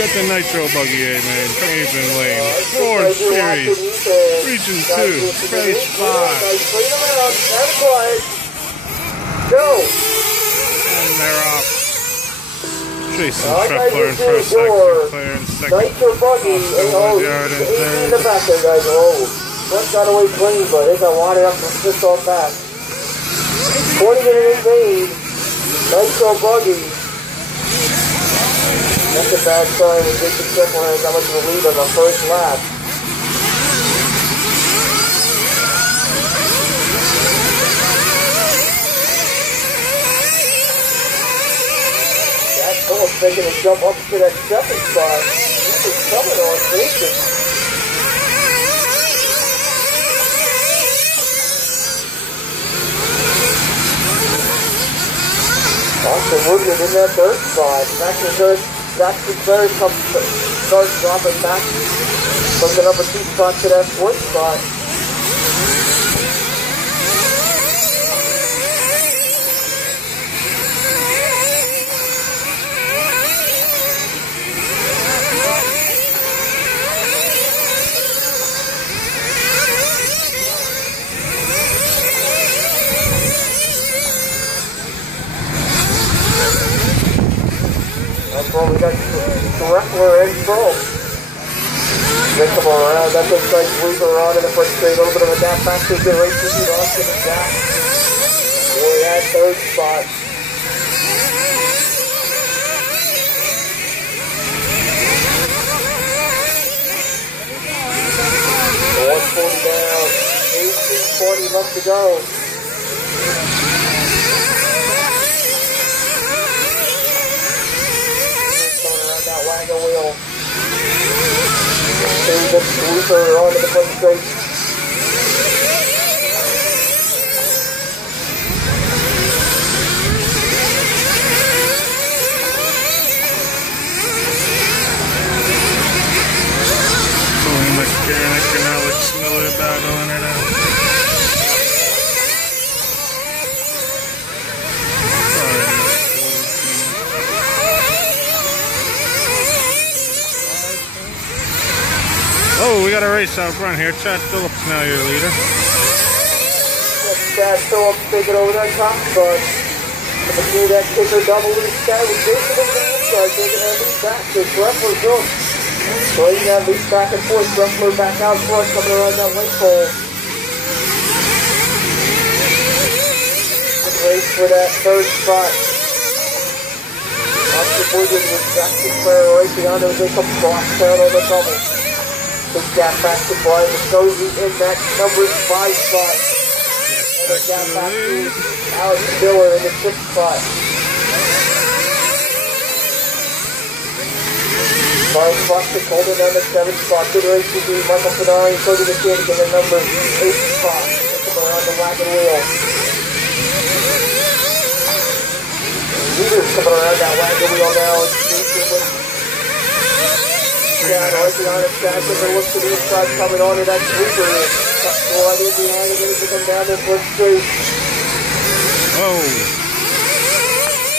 got the Nitro Buggy, Amain, paving lane, Ford Series, Region 2, Race 5. Go! And they're off. Jason Schreff in first, Claire in second. Nitro Buggy, in the back there, guys. Oh, front got away clean, but it got watered up from just on back. 20 minute lead, Nitro Buggy. That's a bad sign when Jason Schreff has that much of a lead on the first lap. That's Phillips making a jump up to that second spot. He was coming on Jason. Austin Woodman in that third spot. Jackson Clare starts dropping back from the number 2 spot to that 4th spot. Well, we got Schreckler and Phillips. They come around. That looks like Weaver on in the first straight. A little bit of a gap back to the race between Austin and Jack. We're at 3rd spot. So 140 down. 18:40 left to go. That wagon wheel. There's the sweeper onto the front straight. Pulling mechanic and Alex Miller battling it out. Oh, we got a race out front here. Chad Phillips now your leader. That's Chad Phillips taking over that top spot. Coming through that kicker double lead sky with Jason in the inside, taking that lead back to Schreckler Phillips. Playing that lead back and forth. Schreckler back out front, coming around that lane pole. Good race for that 3rd spot. Austin Woodard with Jackson Clare right behind him. They come cross down on the double. Big gap back to Brian Mascozy in that number 5 spot. And a gap back to Alex Miller in the 6th spot. Brian Foster holding on the 7th spot. Good race to be Michael Finari and Cody McKinney in the number 8 spot. Come around the wagon wheel. Leaders coming around that wagon wheel now. Chad right behind him. Chad took a look to the inside, coming onto that sweeper. Right in behind him, ready to come down this one straight. Oh.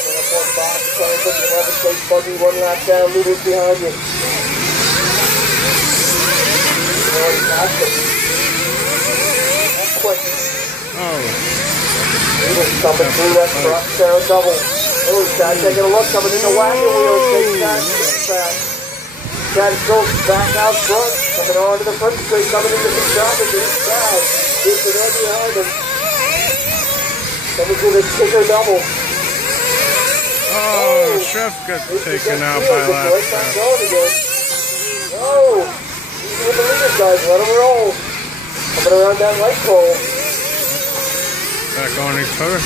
Coming up on box, trying to put the 11th place Buggy 1 lap down, leaders behind him. Already passed him. That's quick. Oh. Leaders coming through that cross down double. Oh, Chad taking a look, coming in the wagon wheel, taking that back. Chad Phillips back out front, coming on to the front straight, coming into the traffic, and it's Chad. Jason right behind him. Coming through the kicker double. Oh, Schreff got taken out by lap time. Oh, easy with the leaders, guys. Let them roll. Coming around that light pole. Back on each other.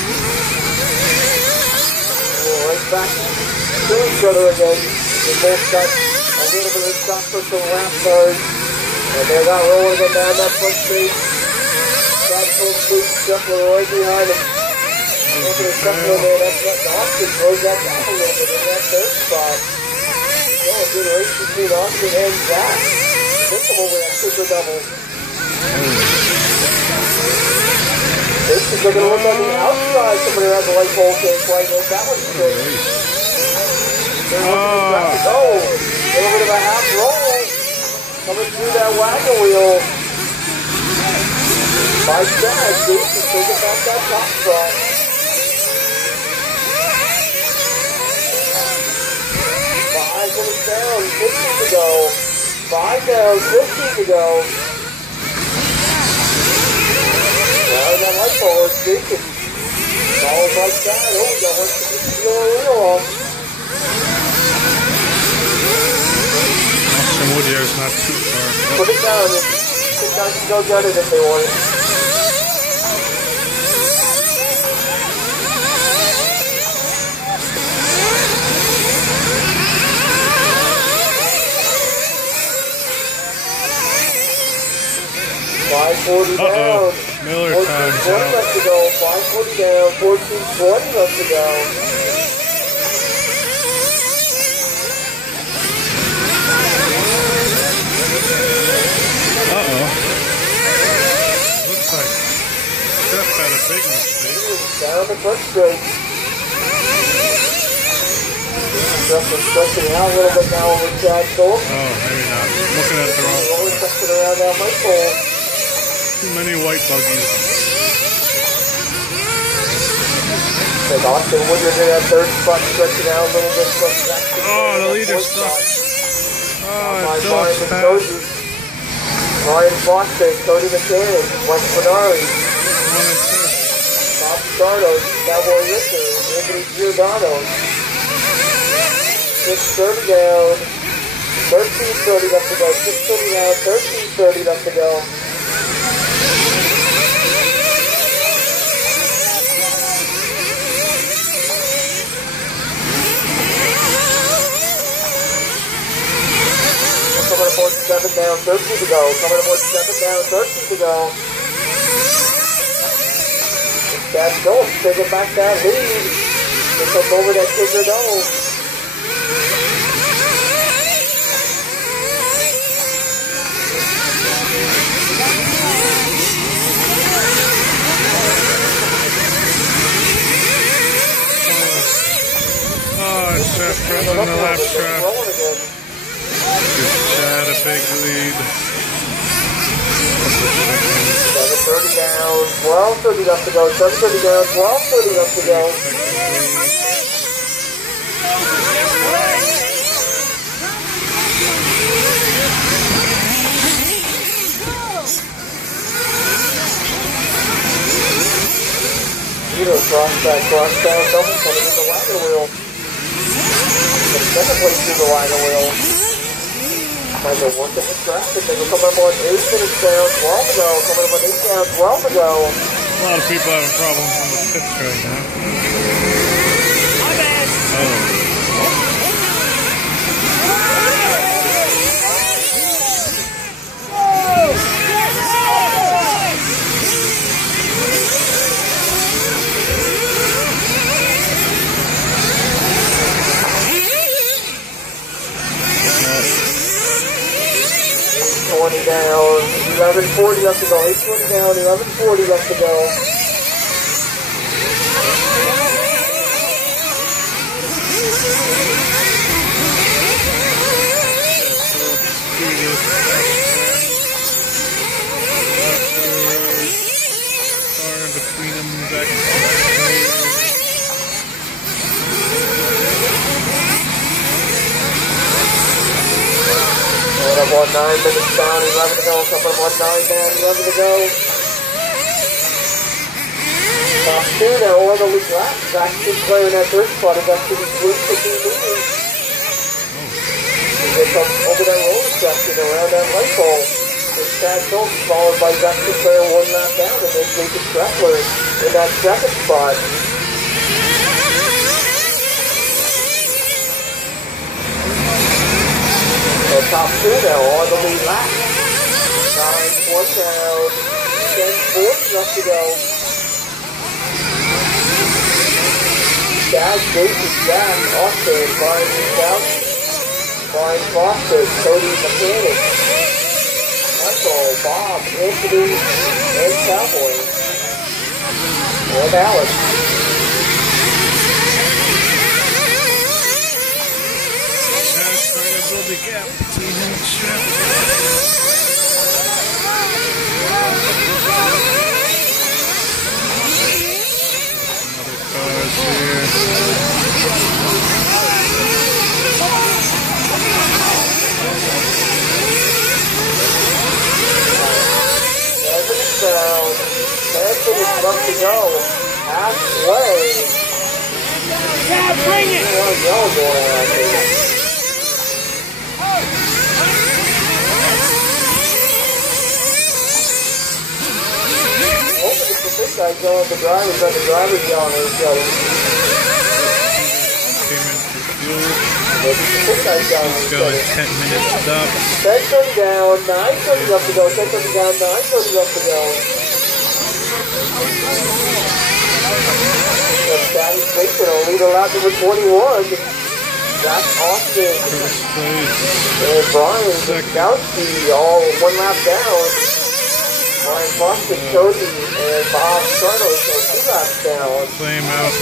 Right back to each other again. They both got a little bit of stop for some lap cars. And they got rolling them down that front straight. Chad Phillips boots Schreckler right behind him. Over to Schreckler there, that's what Austin throws that back a little bit in that 3rd spot. So a good race between Austin and Jack. Take them over that super double. Jason's looking to look on the outside. Somebody around the light pole can't quite make that one straight. Oh, little bit of a half roll. Coming through that wagon wheel. By Chad, Jason taking back that top spot. 5 minutes down, 15 to go. 5 down, 15 to go. Now that light pole is Jason. Follows by Chad. Oh, we got one to get the wheel off. Austin Woodyare's not too far. Put it down. The guys can go get it if they want it. $5.40 down. Miller 14:20 times left to go. $5.40 down. 14:20 left to go. Looks like Schreff had a big mistake. Down the front straight. Schreff was stretching out a little bit now over Chad Phillips. Oh, maybe not. Looking at the wrong Rolling spot. something around that light pole. Too many white buggies. Like Austin Woodard in that third spot, stretching out a little bit from Jackson. Oh, the leader's stuck. Oh, it's Brian so bad. Cody. Ryan Foster, Cody McCann, Mike Finari, Bob Stardos, Cowboy Richard, Anthony Giordano. 6:30 down, 13:30 left to go. 6:30 down, 13:30 left to go. Coming aboard 7 down, 13 to go. Coming aboard 7 down, 13 to go. Chad Phillips taking back that lead. Just up over that Kicker Dome. Oh, it's Schreff pressing the lap strap. Gives Chad a big lead. 7:30 down, 12:30 left to go. 7:30 down, 12:30 left to go. Nitro cross-down double coming in the wagon wheel. The second place through the wagon wheel. As they work at the track, they will come up on 8 minutes down, 12 to go. Coming up on 8 down, 12 to go. A lot of people having problems on the pits right now. Oh. Down, 11:40 left to go. 8:20 down, 11:40 left to go. Far in between them, back. Coming up on 9 minutes down, 11 to go. Coming up on 9 down, 11 to go. Top 2 now on the lead lap. Zach Sinclair in that third spot is up to the Sweet 15 meters. He gets up over that roller section around that light pole. It's Chad Phillips followed by Zach Sinclair 1 lap down, and then Jason Treffler in that second spot. The top 2 now on the lead lap. 9:1 down, 10:40 left to go. Chad, Jason, Jack, Austin, Brian South, Brian Foster, Cody Mechanic, Michael, Bob, Anthony, and Cowboy, and Alex. Trying to fill the gap between him and Schreff. Other cars here. Down. Hanson is left to go. Halfway. Yeah, bring it! Going on here. This guy's going, the driver's yelling at each other. Came in for fuel. This guy's yelling at each other. Going 10 minutes stop. 10:30 down, 9:30 left to go. 10:30 down, 9:30 left to go. Daddy Mason will lead a lap number 21. That's Austin. First place. And Brian Gowski all one lap down. Brian Boston, Cody, and Bob Sarno, so 2 laps down. Flame out.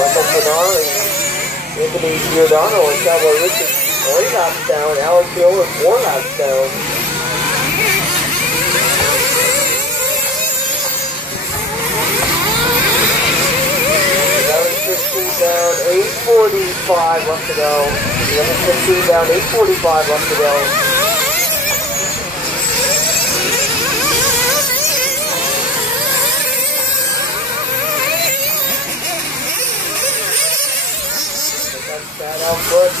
Michael Fernari, Anthony Giordano, and Cowboy Richard 3 laps down. Alex Hill is 4 laps down. 11:15 down, 8:45 left to go. 11:15 down, 8:45 left to go. That out foot.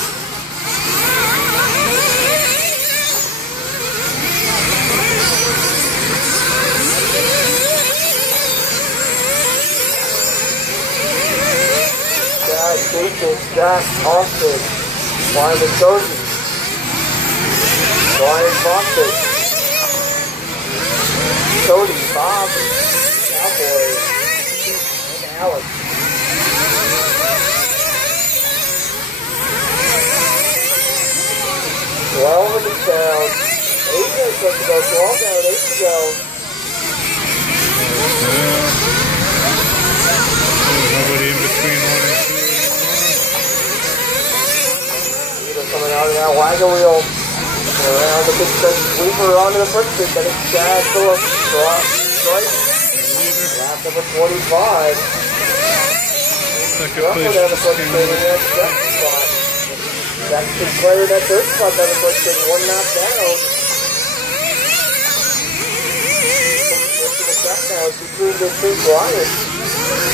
Jason, Jack, Austin, Brian Cody, Brian Boston, Cody, Bob, Cowboy, and Alex. Well, in the down, 8 minutes left to go, 12 down, 8 to go. There's nobody in between 1 and 2 anymore. Either coming out of that wagon wheel, around the big sweeper onto the first street, then it's Chad Phillips, right? Lap number 45. Second Ruffle place. down the first street in that second spot. That's the player in that third spot down the first street, 1 lap down. Now it's between the two Brian.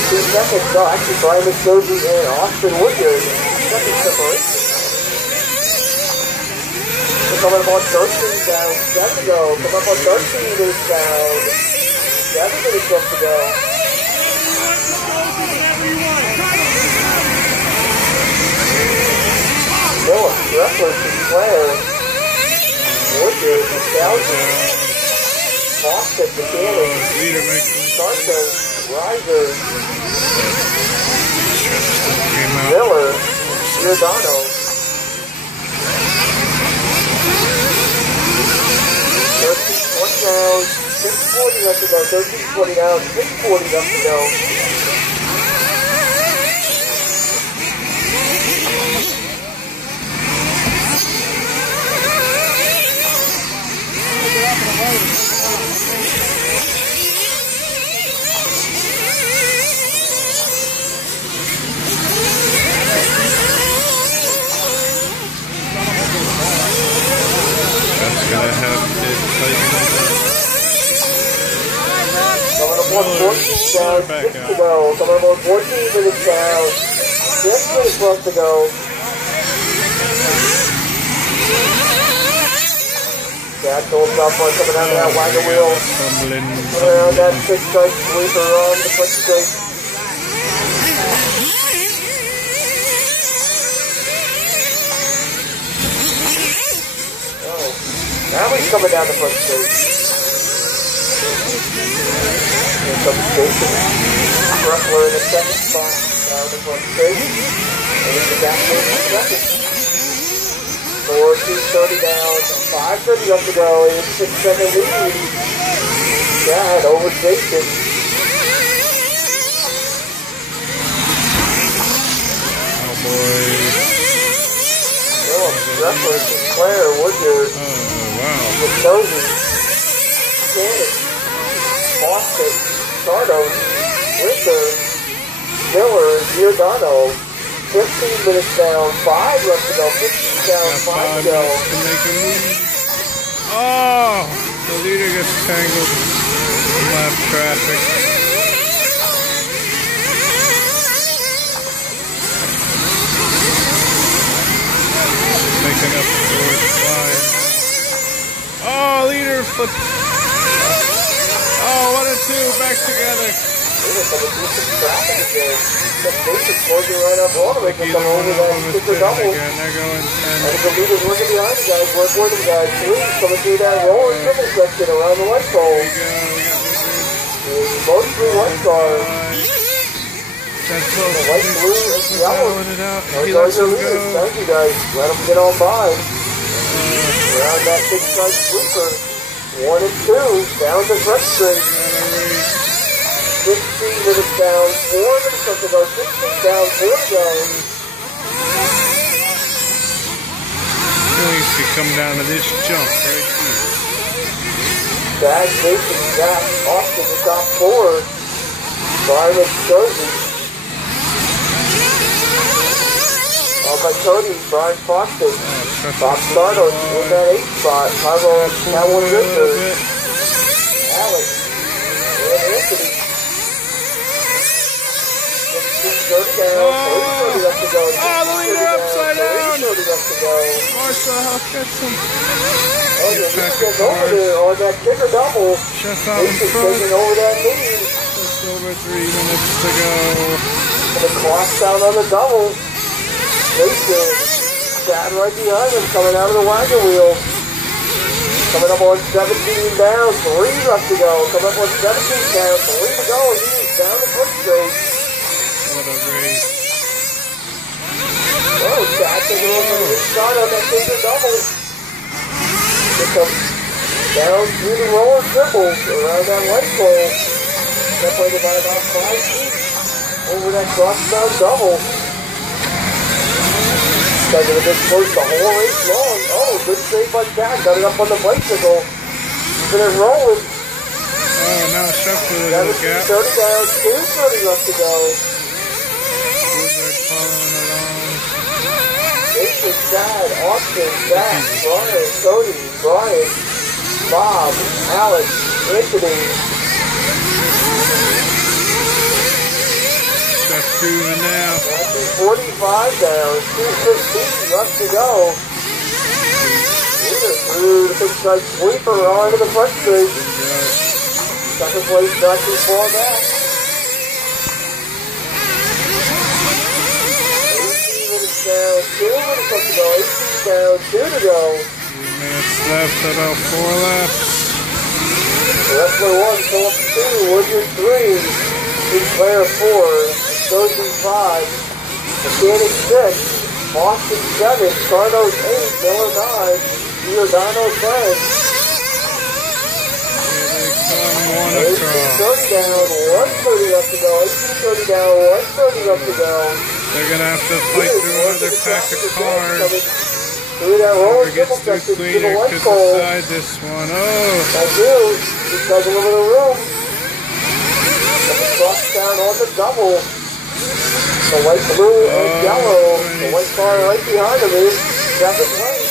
2 seconds, no, actually Brian McDozy and Austin Woodyard. Second separation. We're coming up on 13 down, 7 to go. Come up on 13 is down. 7 minutes left to go. Phillips, Schreff, Sinclair, Woodyard, Nostalgia. Boston, Buchanan, Santos, Riser, Miller, Giordano. 13:20 down, 6:40 left to go. 13:20 down, 6:40 left to go. Gotta have it tight. Coming up on 14 down, 6 to go. Coming up on 14 minutes down, 6 minutes left to go. That goes up on coming out of that wagon wheel. Around that 6-stripe sweeper on the first straight. Now he's coming down the front straight. Here comes Jason. Ruffler in the second spot. Down the front straight. And it's the back in second. 4:30 down. 5:30 left to go. 6-second lead. Chad over Jason. Oh boy. Phillips, Schreff, Sinclair, Woodyard, Josie, Janet, Boston, Sardos, Winter, Miller, Giordano. 15 minutes down, 5 left to go. 15 down, 5 to go. To make a move. Oh, the leader gets tangled. Left traffic. Making up for the slide. Oh, leader flip. Oh, 1 and 2 back together. They're coming through some traffic again. The basic closing right up on them. They're coming over that super double. They're going 10. And the leaders working behind the guys. Work with them, guys. 3 coming through that roller triple section around the white pole. There we go. We got Both 3 white cars. That's close. The white, blue, and yellow. He lets them go. Thank you, guys. Let them get on by. Around that big strike sweeper. 1 and 2. Down the front straight. 16 minutes down, 4 minutes left to go, 16 down, 4 to go. At least you come down to this jump right here. Bad Jason, Zach, Austin, the top 4. Brian Josie. By Cody, Brian Foster. Bob Stardos in that 8th spot. Carlo Cowboy Richter. Alex. And Anthony. 30 down, 30 left to go. Oh, the leader upside down. 30 left to go. Marshall, help get some. Oh, the leader over there on that kicker double. Schreff out in front. Taking over that lead. Just over 3 minutes to go. And the clock down on the double. Jason sat right behind him, coming out of the wagon wheel. Coming up on 17 down, 3 left to go. Coming up on 17 down, 3 to go. He's down the foot straight. What a race. Oh, Chad taking over the start on that kicker double. Just down through the roller triples around that white pole. Separated by about 5 feet over that cross-down double. Guys are a bit close the whole race long. Oh, good save by Chad. Got it up on the bicycle. Keeping it rolling. Oh, now Schreff with a little gap. 30 down, 2:30 left to go. Wizard following along. Jason, Chad, Austin, Zach, Brian, Cody, Brian, Bob, Alex, Anthony. Schreff cruising now. 45 down, 2:15 left to go. Leader through the big strike sweeper onto the front straight. Second place not too far back. 18 minutes down, 2 minutes left to go. 18 down, 2 to go. 3 minutes left, about 4 laps. Wrestler 1, Phillips 2, Woodyard 3, Sinclair 4, Josie 5, Mechanic 6, Boston 7, Sardos 8, Miller 9, Giordano 10. Here they come, 1 across. 30 down, 1:30 left to go. 18:30 down, 1:30 left to go. They're going to have to fight through another pack of cars. Through that roller Whoever gets triple through section to the cleaner white could pole. decide this one. Oh! Thank you. He's taking over the room. Cross down on the double. The white, blue, and yellow. The white car right behind him is second place.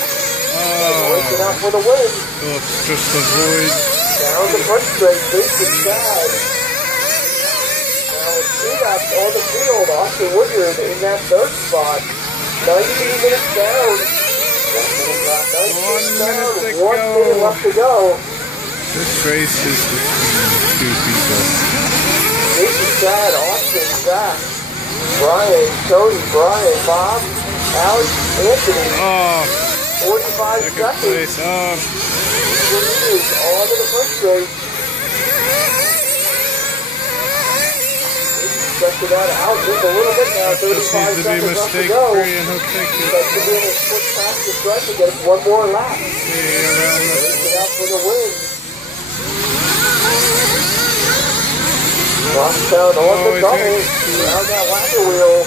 Racing out for the win. Phillips just avoids. Down the front straight, Jason Chad. Now it's 2 laps on the field. Austin Woodyard in that 3rd spot. 19 minutes down. 1 minute left to go. This race is between 2 people. Jason Chad, Austin, Zach, Brian, Cody, Brian, Bob, Alex, Anthony. Oh, 45 second seconds. place. Oh, On to the first straight. Stretching that out just a little bit now. just 35 needs to be seconds left to mistake go. free and he'll take it. That should be able to switch past the stripe and get 1 more lap. See, around the Racing out for the win. Crosstown on the double. Around that wagon wheel.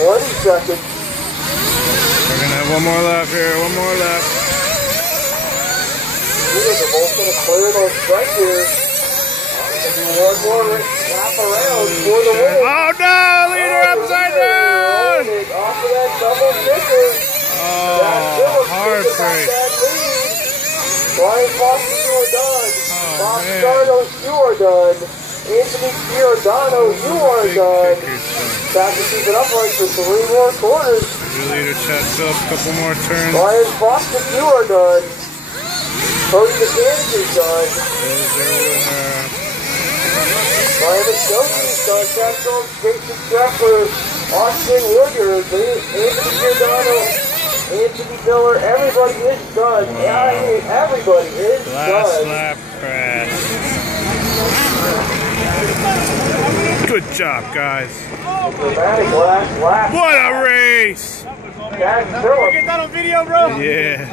20 seconds. We're going to have One more lap here, one more lap. Leaders are both going to clear those strike here. Going to do one more lap around for the win. Oh no, leader upside down! Off of that double sticker. Oh, hard break. Brian Fox, you are done. Fox Gardos, you are done. Anthony Giordano, you are done. Time to keep it upright for 3 more quarters. Your leader checks up, a couple more turns. Brian Fox, you are done. Cody McCann is done. There's your winner. Brian McDonough, done. Jack Jones, Jason Schreff, Austin Woodard, Anthony Giordano, Anthony Miller, everybody is done. Wow. Everybody is done. Last lap crash. Good job, guys. Dramatic last lap. What a race! Jack Phillips. Get that on video, bro? Yeah.